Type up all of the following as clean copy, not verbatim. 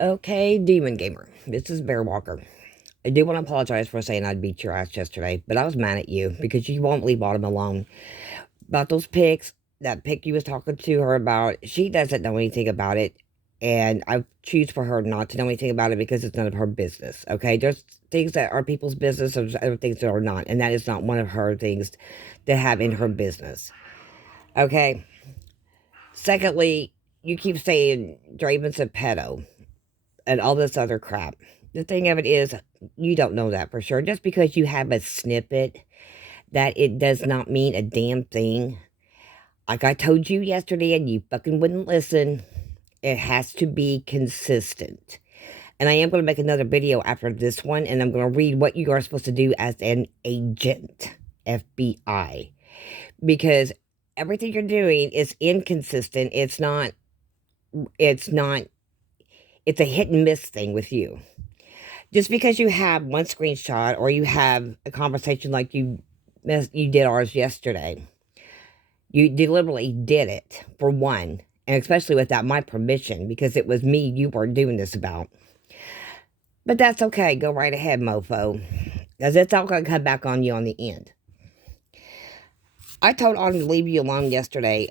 Okay, Demongamer. This is Bear Walker. I do want to apologize for saying I beat your ass yesterday, but I was mad at you because you won't leave Autumn alone. About those pics, that pic you was talking to her about, she doesn't know anything about it, and I choose for her not to know anything about it because it's none of her business, okay? There's things that are people's business, there's other things that are not, and that is not one of her things to have in her business, okay? Secondly, you keep saying Draven's a pedo and all this other crap. The thing of it is, you don't know that for sure. Just because you have a snippet, that it does not mean a damn thing. Like I told you yesterday, and you fucking wouldn't listen, it has to be consistent. And I am going to make another video after this one, and I'm going to read what you are supposed to do as an agent, FBI. Because everything you're doing is inconsistent. It's not, it's a hit and miss thing with you. Just because you have one screenshot or you have a conversation like you did ours yesterday, you deliberately did it for one, and especially without my permission because it was me you were doing this about. But that's okay. Go right ahead, mofo, because it's all going to come back on you on the end. I told Autumn to leave you alone yesterday,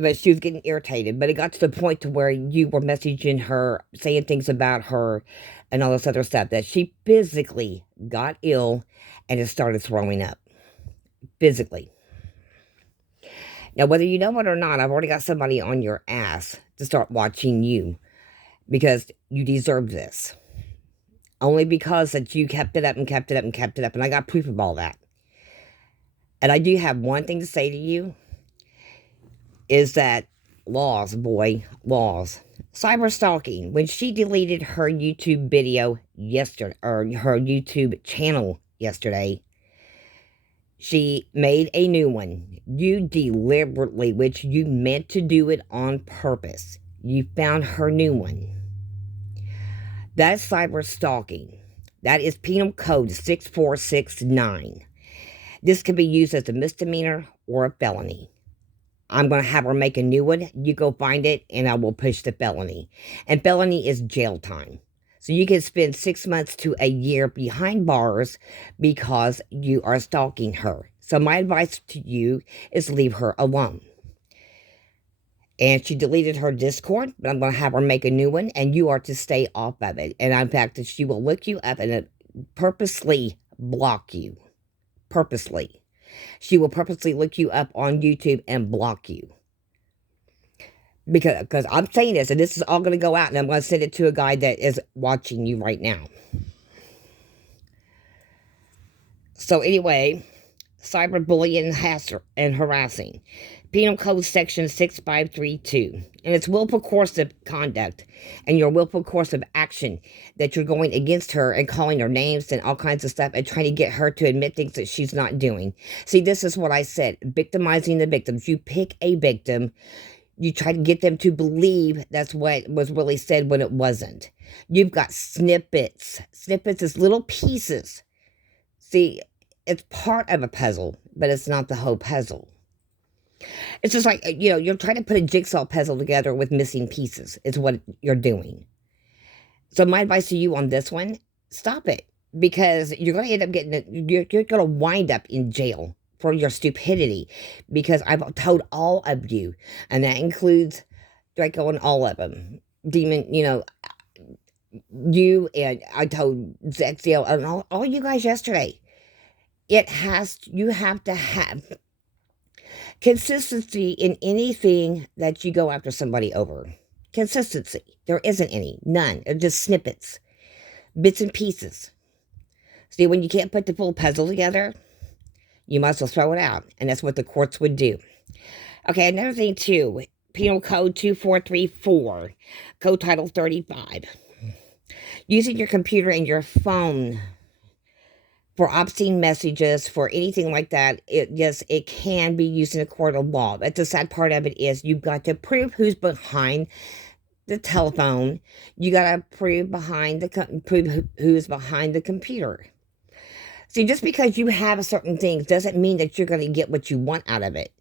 but she was getting irritated. But it got to the point to where you were messaging her, saying things about her, and all this other stuff that she physically got ill and just started throwing up. Physically. Now, whether you know it or not, I've already got somebody on your ass to start watching you because you deserve this. Only because that you kept it up and kept it up and kept it up, and I got proof of all that. And I do have one thing to say to you, is that laws, boy, laws. Cyber stalking. When she deleted her YouTube video yesterday, or her YouTube channel yesterday, she made a new one. You deliberately, which you meant to do it on purpose, you found her new one. That's cyber stalking. That is Penal Code 6469. This can be used as a misdemeanor or a felony. I'm going to have her make a new one. You go find it, and I will push the felony. And felony is jail time. So you can spend 6 months to a year behind bars because you are stalking her. So my advice to you is leave her alone. And she deleted her Discord, but I'm going to have her make a new one, and you are to stay off of it. And in fact, she will look you up and purposely block you. Purposely. She will purposely look you up on YouTube and block you. Because I'm saying this, and this is all going to go out, and I'm going to send it to a guy that is watching you right now. So anyway, cyberbullying and harassing. Penal Code Section 6532. And it's willful coercive conduct and your willful coercive action that you're going against her and calling her names and all kinds of stuff and trying to get her to admit things that she's not doing. See, this is what I said. Victimizing the victims. You pick a victim. You try to get them to believe that's what was really said when it wasn't. You've got snippets. Snippets is little pieces. See, it's part of a puzzle, but it's not the whole puzzle. It's just like, you're trying to put a jigsaw puzzle together with missing pieces, is what you're doing. So my advice to you on this one, stop it. Because you're going to end up you're going to wind up in jail for your stupidity. Because I've told all of you, and that includes Draco and all of them. Demon, you, and I told Zexio and all you guys yesterday. You have to have consistency in anything that you go after somebody over. Consistency. There isn't any. None. They're just snippets. Bits and pieces. See, when you can't put the full puzzle together, you might as well throw it out. And that's what the courts would do. Okay, another thing too. Penal Code 2434. Code Title 35. Using your computer and your phone for obscene messages, for anything like that, it can be used in a court of law. But the sad part of it is you've got to prove who's behind the telephone. You got to prove who's behind the computer. See, just because you have certain things doesn't mean that you're going to get what you want out of it.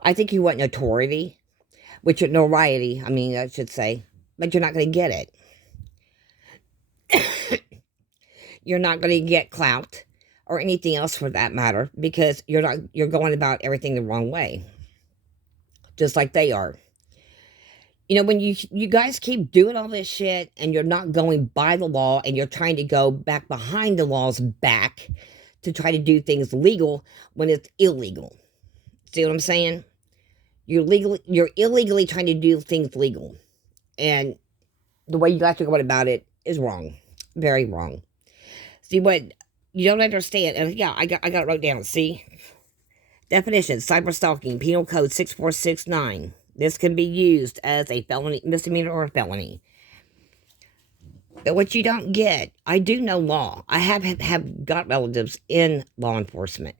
I think you want notoriety, I should say, but you're not going to get it. You're not going to get clout or anything else for that matter because you're going about everything the wrong way, just like they are. You know, when you guys keep doing all this shit and you're not going by the law and you're trying to go back behind the laws back to try to do things legal when it's illegal. See what I'm saying? You're illegally trying to do things legal. And the way you guys are going about it is wrong. Very wrong. See what you don't understand, and yeah, I got it wrote down. See? Definition: cyber stalking, penal code 6469. This can be used as a felony, misdemeanor, or a felony. But what you don't get, I do know law. I have got relatives in law enforcement.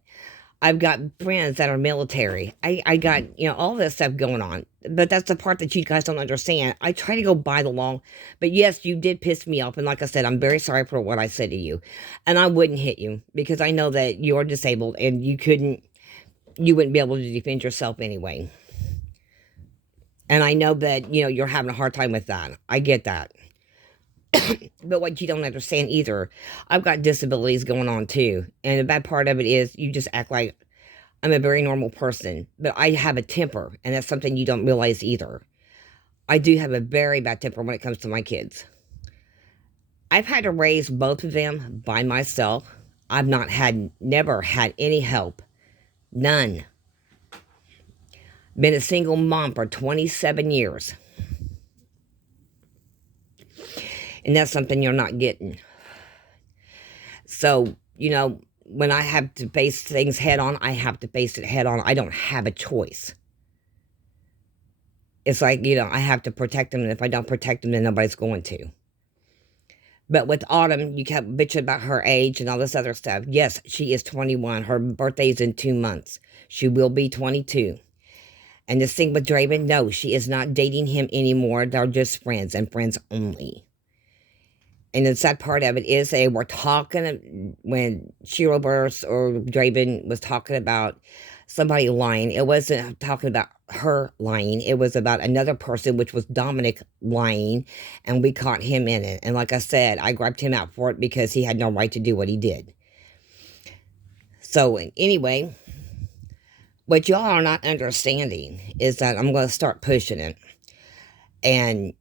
I've got friends that are military. I got, all this stuff going on. But that's the part that you guys don't understand. I try to go by the law. But yes, you did piss me off. And like I said, I'm very sorry for what I said to you. And I wouldn't hit you because I know that you're disabled and you wouldn't be able to defend yourself anyway. And I know that, you're having a hard time with that. I get that. But what you don't understand either, I've got disabilities going on too. And the bad part of it is you just act like I'm a very normal person. But I have a temper, and that's something you don't realize either. I do have a very bad temper when it comes to my kids. I've had to raise both of them by myself. I've never had any help. None. Been a single mom for 27 years. And that's something you're not getting. So, when I have to face things head on, I have to face it head on. I don't have a choice. It's like, I have to protect them. And if I don't protect them, then nobody's going to. But with Autumn, you kept bitching about her age and all this other stuff. Yes, she is 21. Her birthday's in 2 months. She will be 22. And this thing with Draven, no, she is not dating him anymore. They're just friends and friends only. And the sad part of it is they were talking when Shiroverse or Draven was talking about somebody lying. It wasn't talking about her lying. It was about another person, which was Dominic lying. And we caught him in it. And like I said, I grabbed him out for it because he had no right to do what he did. So anyway, what y'all are not understanding is that I'm going to start pushing it. And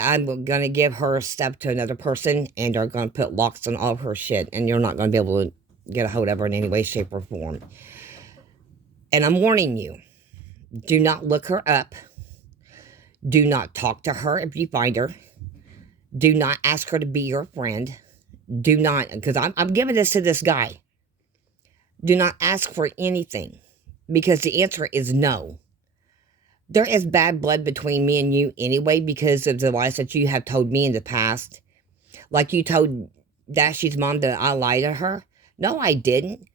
I'm going to give her stuff to another person, and they're going to put locks on all of her shit, and you're not going to be able to get a hold of her in any way, shape, or form. And I'm warning you, do not look her up. Do not talk to her if you find her. Do not ask her to be your friend. Do not, because I'm giving this to this guy. Do not ask for anything, because the answer is no. There is bad blood between me and you anyway because of the lies that you have told me in the past. Like you told Dashy's mom that I lied to her. No, I didn't.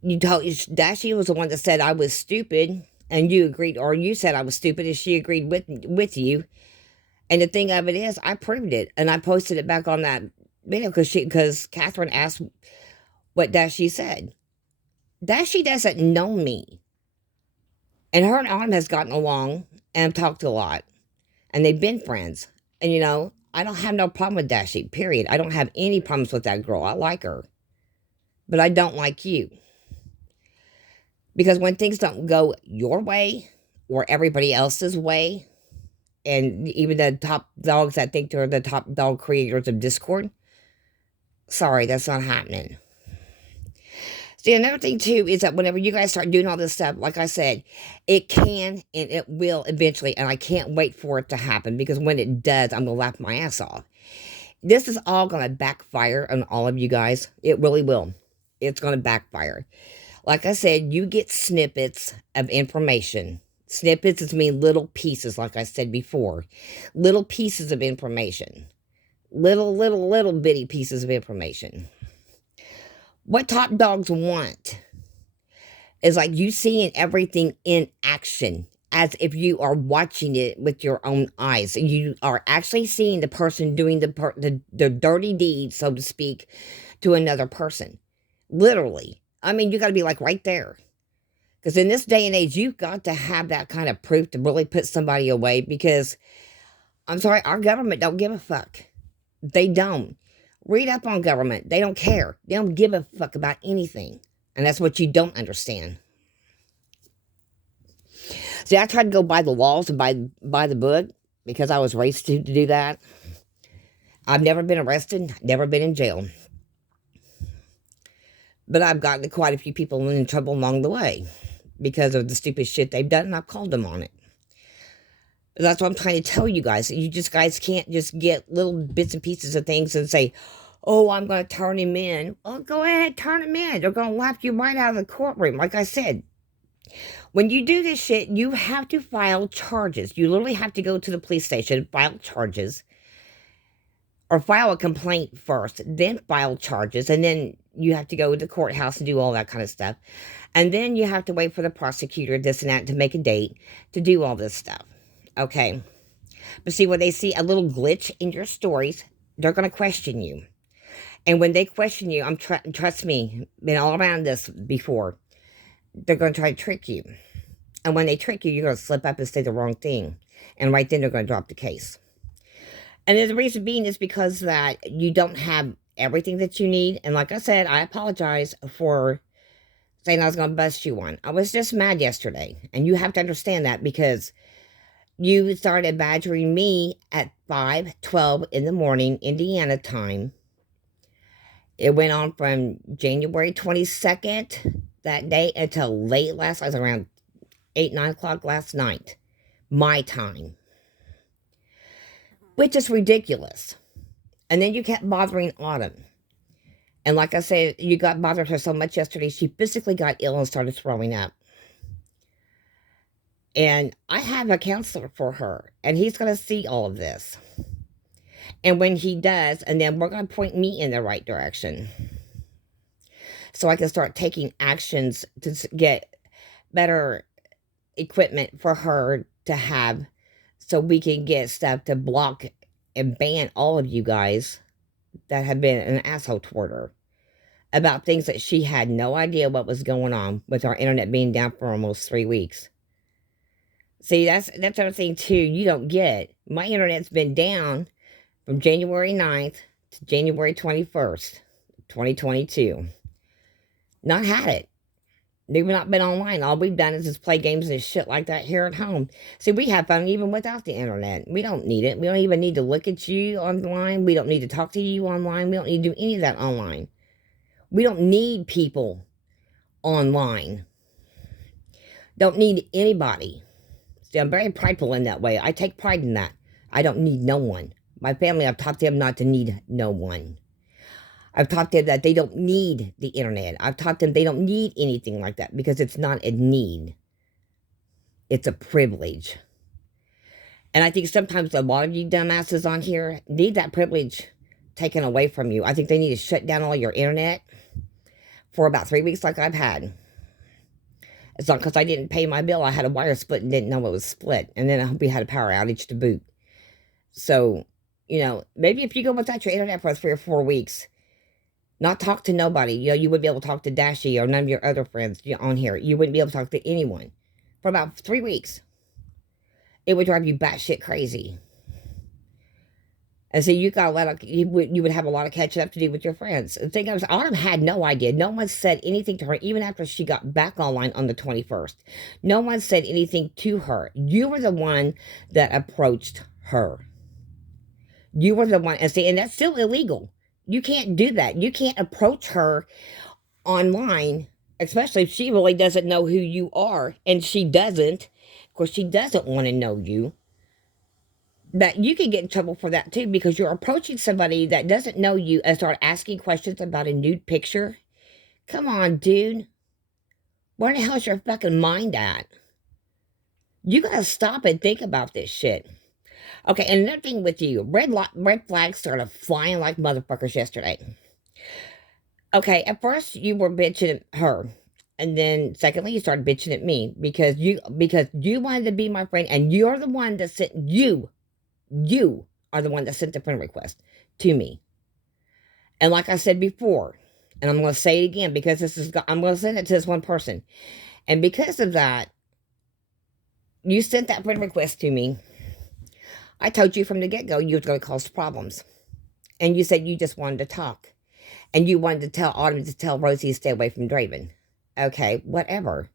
You told Dashy was the one that said I was stupid, and you agreed, or you said I was stupid, and she agreed with you. And the thing of it is, I proved it, and I posted it back on that video because Catherine asked what Dashy said. Dashy doesn't know me. And her and Autumn has gotten along and talked a lot. And they've been friends. And, I don't have no problem with Dashy, period. I don't have any problems with that girl. I like her. But I don't like you. Because when things don't go your way or everybody else's way, and even the top dogs that think they're the top dog creators of Discord, sorry, that's not happening. See, another thing, too, is that whenever you guys start doing all this stuff, like I said, it can and it will eventually, and I can't wait for it to happen, because when it does, I'm going to laugh my ass off. This is all going to backfire on all of you guys. It really will. It's going to backfire. Like I said, you get snippets of information. Snippets mean little pieces, like I said before. Little pieces of information. Little bitty pieces of information. What top dogs want is like you seeing everything in action, as if you are watching it with your own eyes. You are actually seeing the person doing the dirty deed, so to speak, to another person. Literally. I mean, you got to be like right there. Because in this day and age, you've got to have that kind of proof to really put somebody away, because, I'm sorry, our government don't give a fuck. They don't. Read up on government. They don't care. They don't give a fuck about anything. And that's what you don't understand. See, I tried to go by the laws and by the book because I was raised to do that. I've never been arrested, never been in jail. But I've gotten quite a few people in trouble along the way because of the stupid shit they've done, and I've called them on it. But that's what I'm trying to tell you guys. You just guys can't just get little bits and pieces of things and say, oh, I'm going to turn him in. Well, go ahead, turn him in. They're going to lap you right out of the courtroom. Like I said, when you do this shit, you have to file charges. You literally have to go to the police station, file charges, or file a complaint first, then file charges, and then you have to go to the courthouse and do all that kind of stuff. And then you have to wait for the prosecutor, this and that, to make a date to do all this stuff. Okay? But see, when they see a little glitch in your stories, they're going to question you. And when they question you, trust me, been all around this before, they're going to try to trick you. And when they trick you, you're going to slip up and say the wrong thing. And right then, they're going to drop the case. And the reason being is because that you don't have everything that you need. And like I said, I apologize for saying I was going to bust you one. I was just mad yesterday. And you have to understand that because you started badgering me at 5:12 in the morning, Indiana time. It went on from January 22nd that day until late last night, around 8, 9 o'clock last night, my time. Which is ridiculous. And then you kept bothering Autumn. And like I said, you got bothered her so much yesterday, she physically got ill and started throwing up. And I have a counselor for her, and he's going to see all of this. And when he does, and then we're going to point me in the right direction. So I can start taking actions to get better equipment for her to have, so we can get stuff to block and ban all of you guys that have been an asshole toward her about things that she had no idea what was going on with our internet being down for almost 3 weeks. See, that's another thing too you don't get. My internet's been down from January 9th to January 21st, 2022. Not had it. They've not been online. All we've done is just play games and shit like that here at home. See, we have fun even without the internet. We don't need it. We don't even need to look at you online. We don't need to talk to you online. We don't need to do any of that online. We don't need people online. Don't need anybody. See, I'm very prideful in that way. I take pride in that. I don't need no one. My family, I've taught them not to need no one. I've taught them that they don't need the internet. I've taught them they don't need anything like that because it's not a need. It's a privilege. And I think sometimes a lot of you dumbasses on here need that privilege taken away from you. I think they need to shut down all your internet for about 3 weeks like I've had. It's not because I didn't pay my bill. I had a wire split and didn't know it was split. And then we had a power outage to boot. So, maybe if you go without your internet for 3 or 4 weeks, not talk to nobody. You wouldn't be able to talk to Dashie or none of your other friends on here. You wouldn't be able to talk to anyone for about 3 weeks. It would drive you batshit crazy. And so you would have a lot of catching up to do with your friends. The thing is, Autumn had no idea. No one said anything to her, even after she got back online on the 21st. No one said anything to her. You were the one that approached her. You were the one, and that's still illegal. You can't do that. You can't approach her online, especially if she really doesn't know who you are, and she doesn't. Of course, she doesn't want to know you. But you can get in trouble for that too, because you're approaching somebody that doesn't know you and start asking questions about a nude picture. Come on, dude. Where the hell's your fucking mind at? You gotta stop and think about this shit. Okay, and another thing with you, red flags started flying like motherfuckers yesterday. Okay, at first you were bitching at her, and then secondly you started bitching at me because you wanted to be my friend, and you're the one that sent you are the one that sent the friend request to me. And like I said before, and I'm going to say it again because I'm going to send it to this one person, and because of that, you sent that friend request to me. I told you from the get-go you was going to cause problems. And you said you just wanted to talk. And you wanted to tell Autumn to tell Rosie to stay away from Draven. Okay, whatever.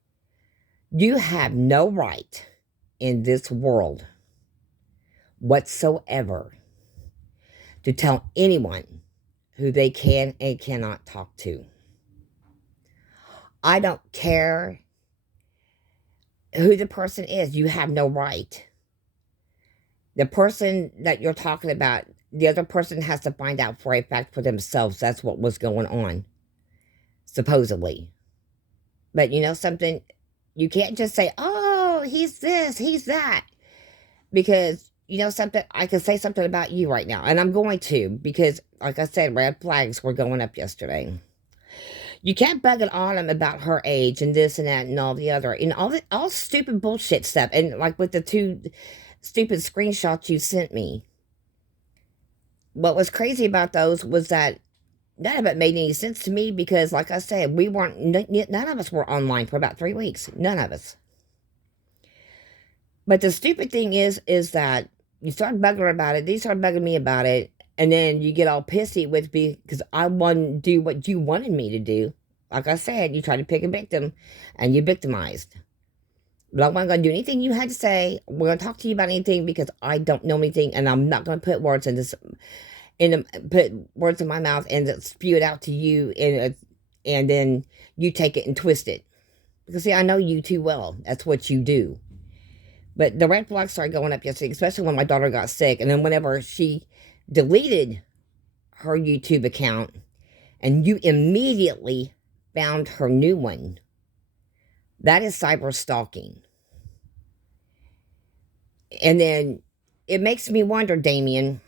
You have no right in this world whatsoever to tell anyone who they can and cannot talk to. I don't care who the person is. You have no right. The person that you're talking about, the other person has to find out for a fact for themselves. That's what was going on, supposedly. But you know something? You can't just say, oh, he's this, he's that. Because, you know something? I can say something about you right now. And I'm going to, because, like I said, red flags were going up yesterday. You kept bugging Autumn about her age and this and that and all the other. And all stupid bullshit stuff. And like with the 2 stupid screenshots you sent me. What was crazy about those was that none of it made any sense to me because, like I said, none of us were online for about 3 weeks. None of us. But the stupid thing is that you start bugging her about it. They start bugging me about it. And then you get all pissy with me because I want to do what you wanted me to do. Like I said, you tried to pick a victim and you victimized. But I'm not going to do anything you had to say. We're going to talk to you about anything because I don't know anything. And I'm not going to put words in this, put words in my mouth and spew it out to you. And then you take it and twist it. Because see, I know you too well. That's what you do. But the red flags started going up yesterday, especially when my daughter got sick. And then whenever she deleted her YouTube account and you immediately found her new one, that is cyber stalking. And then it makes me wonder, Damien,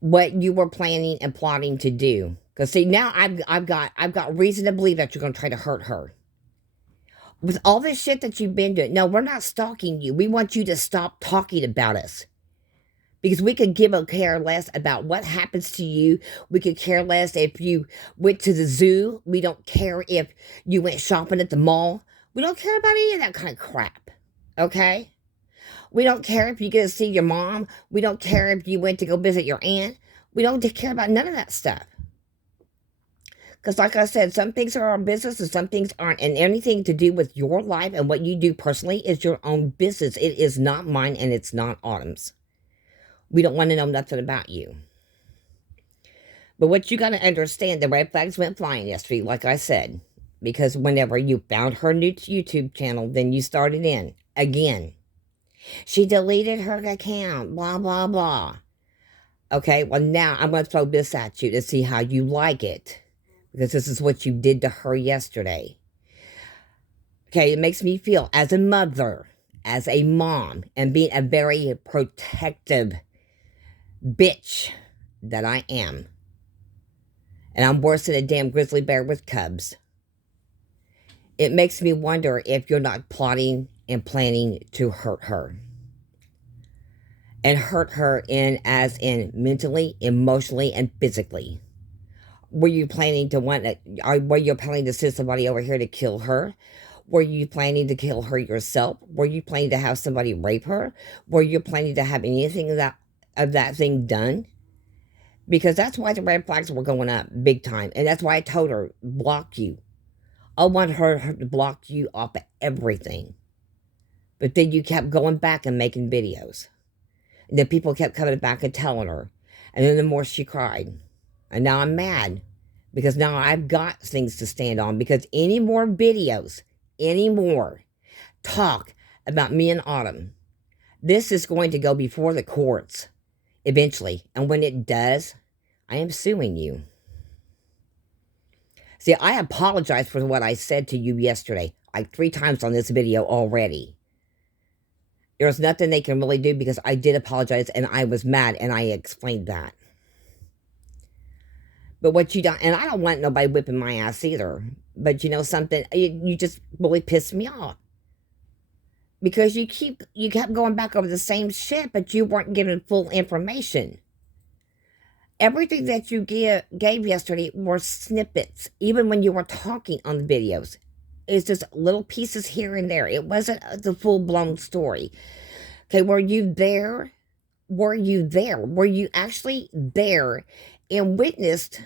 what you were planning and plotting to do. Because see, now I've got reason to believe that you're going to try to hurt her. With all this shit that you've been doing. No, we're not stalking you. We want you to stop talking about us. Because we could give a care less about what happens to you. We could care less if you went to the zoo. We don't care if you went shopping at the mall. We don't care about any of that kind of crap. Okay? We don't care if you get to see your mom. We don't care if you went to go visit your aunt. We don't care about none of that stuff. Because like I said, some things are our business and some things aren't. And anything to do with your life and what you do personally is your own business. It is not mine and it's not Autumn's. We don't want to know nothing about you. But what you got to understand, the red flags went flying yesterday, like I said. Because whenever you found her new YouTube channel, then you started in again. She deleted her account, blah, blah, blah. Okay, well now I'm going to throw this at you to see how you like it. Because this is what you did to her yesterday. Okay, it makes me feel as a mother, as a mom, and being a very protective bitch that I am. And I'm worse than a damn grizzly bear with cubs. It makes me wonder if you're not plotting and planning to hurt her. And hurt her as in mentally, emotionally, and physically. Were you planning to were you planning to send somebody over here to kill her? Were you planning to kill her yourself? Were you planning to have somebody rape her? Were you planning to have anything of that thing done? Because that's why the red flags were going up big time. And that's why I told her, block you. I want her to block you off of everything. But then you kept going back and making videos. And then people kept coming back and telling her. And then the more she cried. And now I'm mad because now I've got things to stand on because any more videos, any more talk about me and Autumn, this is going to go before the courts eventually. And when it does, I am suing you. See, I apologize for what I said to you yesterday, like 3 times on this video already. There's nothing they can really do because I did apologize and I was mad and I explained that. But what you don't, and I don't want nobody whipping my ass either. But you know something, you just really pissed me off. Because you kept going back over the same shit, but you weren't giving full information. Everything that you gave yesterday were snippets, even when you were talking on the videos. It's just little pieces here and there. It wasn't the full-blown story. Okay, were you there were you there? Were you actually there and witnessed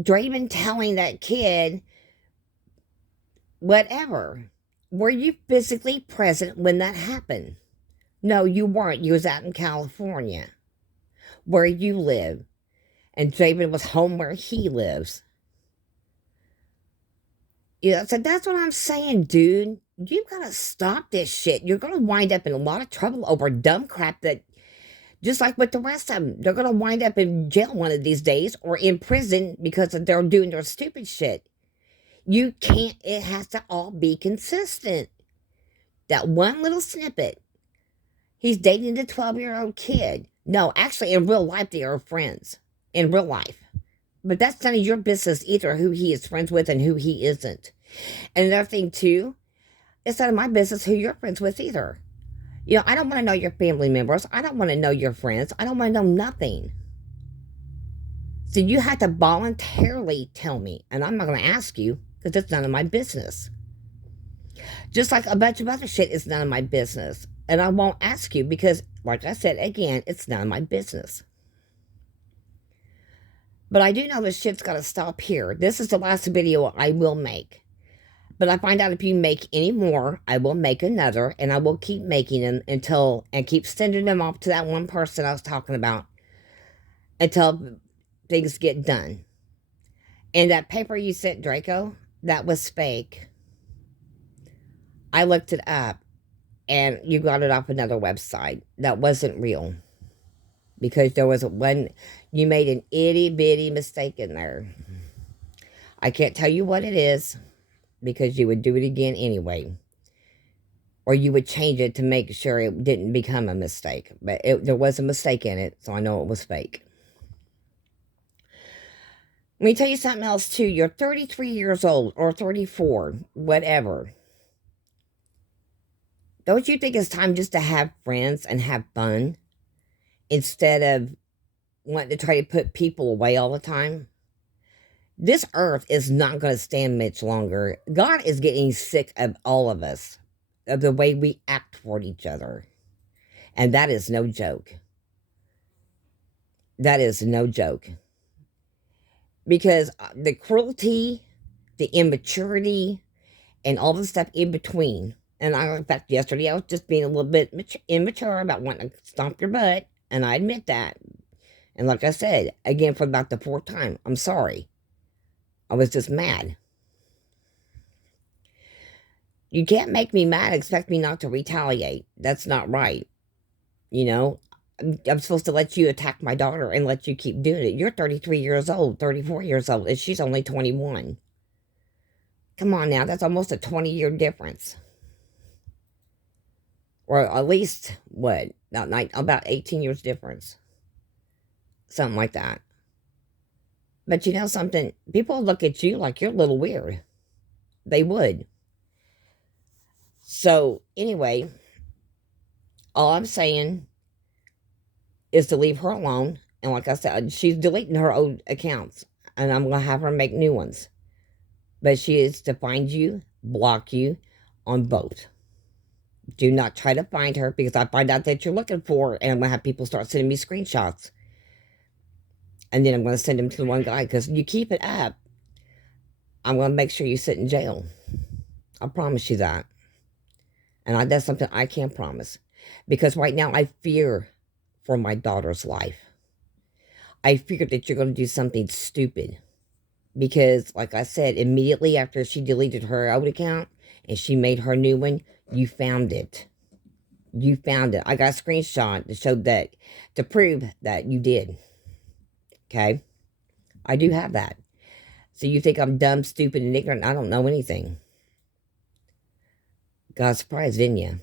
Draven telling that kid whatever? Were you physically present when that happened? No, you weren't. You was out in California, where you live, and Draven was home where he lives. Yeah, so that's what I'm saying, dude. You gotta stop this shit. You're gonna wind up in a lot of trouble over dumb crap that, just like with the rest of them, they're gonna wind up in jail one of these days or in prison because they're doing their stupid shit. You can't, it has to all be consistent. That one little snippet, he's dating the 12-year-old kid. No, actually, in real life, they are friends. In real life. But that's none of your business either, who he is friends with and who he isn't. And another thing, too, it's none of my business who you're friends with either. You know, I don't want to know your family members. I don't want to know your friends. I don't want to know nothing. So you have to voluntarily tell me, and I'm not going to ask you because it's none of my business. Just like a bunch of other shit is none of my business. And I won't ask you because, like I said, again, it's none of my business. But I do know this shit's got to stop here. This is the last video I will make. But I find out if you make any more, I will make another, and I will keep making them until, and keep sending them off to that one person I was talking about until things get done. And that paper you sent Draco, that was fake. I looked it up, and you got it off another website. That wasn't real. Because there was one, you made an itty bitty mistake in there. I can't tell you what it is, because you would do it again anyway. Or you would change it to make sure it didn't become a mistake. But there was a mistake in it, so I know it was fake. Let me tell you something else, too. You're 33 years old, or 34, whatever. Don't you think it's time just to have friends and have fun? Instead of wanting to try to put people away all the time? This earth is not going to stand much longer. God is getting sick of all of us, of the way we act toward each other. And that is no joke. That is no joke. Because the cruelty, the immaturity, and all the stuff in between. And in fact, yesterday I was just being a little bit immature about wanting to stomp your butt. And I admit that. And like I said, again, for about the 4th time, I'm sorry. I was just mad. You can't make me mad and expect me not to retaliate. That's not right. You know, I'm supposed to let you attack my daughter and let you keep doing it. You're 33 years old, 34 years old, and she's only 21. Come on now, that's almost a 20-year difference. Or at least, what, about 18 years difference. Something like that. But you know something? People look at you like you're a little weird. They would. So, anyway, all I'm saying is to leave her alone. And like I said, she's deleting her old accounts. And I'm going to have her make new ones. But she is to find you, block you on both. Do not try to find her because I find out that you're looking for her. And I'm going to have people start sending me screenshots. And then I'm going to send them to the one guy. Because you keep it up, I'm going to make sure you sit in jail. I promise you that. And that's something I can't promise. Because right now I fear for my daughter's life. I fear that you're going to do something stupid. Because, like I said, immediately after she deleted her old account and she made her new one, you found it. You found it. I got a screenshot to show that, to prove that you did. Okay? I do have that. So you think I'm dumb, stupid, and ignorant? I don't know anything. Got surprised, didn't you?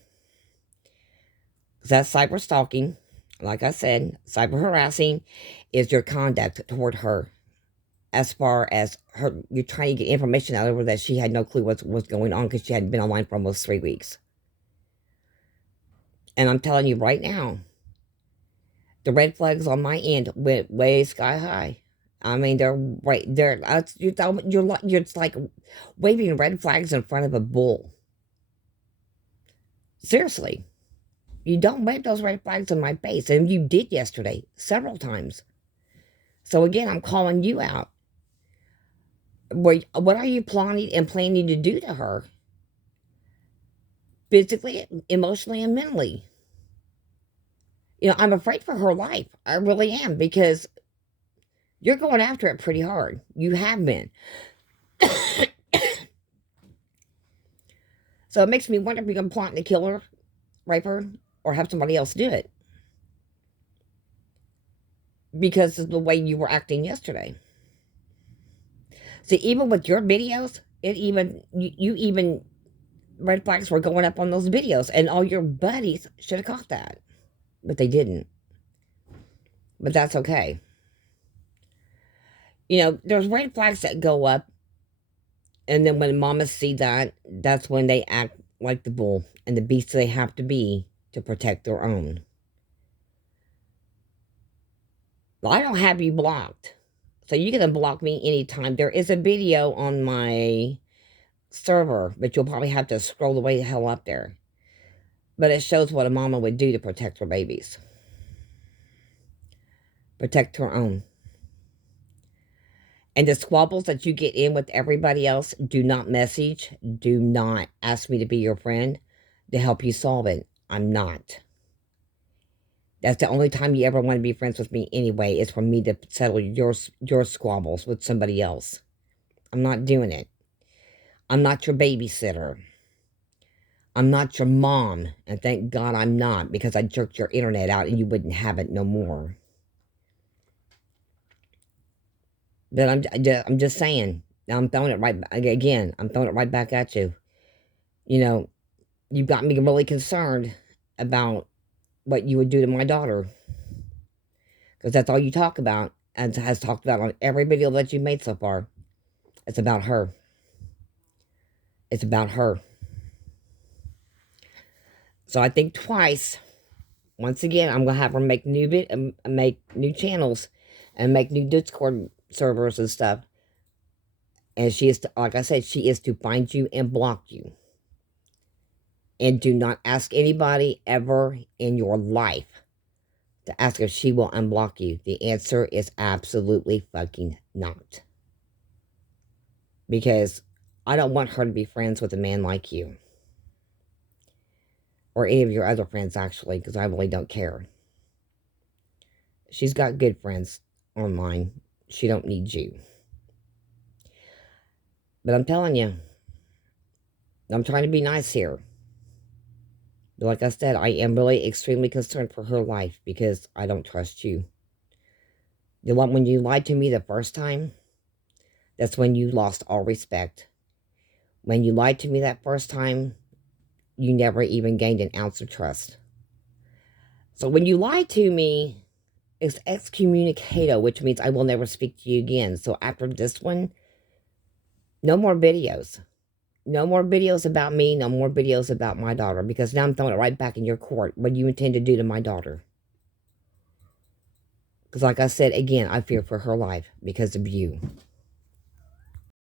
That's cyber stalking. Like I said, cyber harassing is your conduct toward her. As far as her, you're trying to get information out of her that she had no clue what's going on because she hadn't been online for almost 3 weeks. And I'm telling you right now, the red flags on my end went way sky high. I mean, they're right there. You're like waving red flags in front of a bull. Seriously. You don't wave those red flags in my face. And you did yesterday, several times. So again, I'm calling you out. What are you plotting and planning to do to her? Physically, emotionally, and mentally. I'm afraid for her life. I really am, because you're going after it pretty hard. You have been. So it makes me wonder if you're going to plot to kill her, rape her, or have somebody else do it. Because of the way you were acting yesterday. See, even with your videos, you even, red flags were going up on those videos, and all your buddies should have caught that. But they didn't. But that's okay. There's red flags that go up, and then when mamas see that, that's when they act like the bull and the beast they have to be to protect their own. Well, I don't have you blocked, so you can block me anytime. There is a video on my server, but you'll probably have to scroll the way the hell up there. But it shows what a mama would do to protect her babies. Protect her own. And the squabbles that you get in with everybody else, do not message. Do not ask me to be your friend to help you solve it. I'm not. That's the only time you ever want to be friends with me anyway, is for me to settle your squabbles with somebody else. I'm not doing it. I'm not your babysitter. I'm not your mom. And thank God I'm not, because I jerked your internet out and you wouldn't have it no more. But I'm just saying. Now I'm throwing it right again. I'm throwing it right back at you. You've got me really concerned about what you would do to my daughter, because that's all you talk about, and has talked about on every video that you've made so far. It's about her. It's about her. So I think twice. Once again, I'm gonna have her make new channels, and make new Discord servers and stuff. And she is, like I said, she is to find you and block you. And do not ask anybody ever in your life to ask if she will unblock you. The answer is absolutely fucking not. Because I don't want her to be friends with a man like you. Or any of your other friends, actually, because I really don't care. She's got good friends online. She don't need you. But I'm telling you, I'm trying to be nice here. But like I said, I am really extremely concerned for her life, because I don't trust you. When you lied to me the first time, that's when you lost all respect. When you lied to me that first time, you never even gained an ounce of trust. So when you lie to me, it's excommunicado, which means I will never speak to you again. So after this one, no more videos. No more videos about me. No more videos about my daughter, because now I'm throwing it right back in your court. What do you intend to do to my daughter? Because like I said, again, I fear for her life because of you.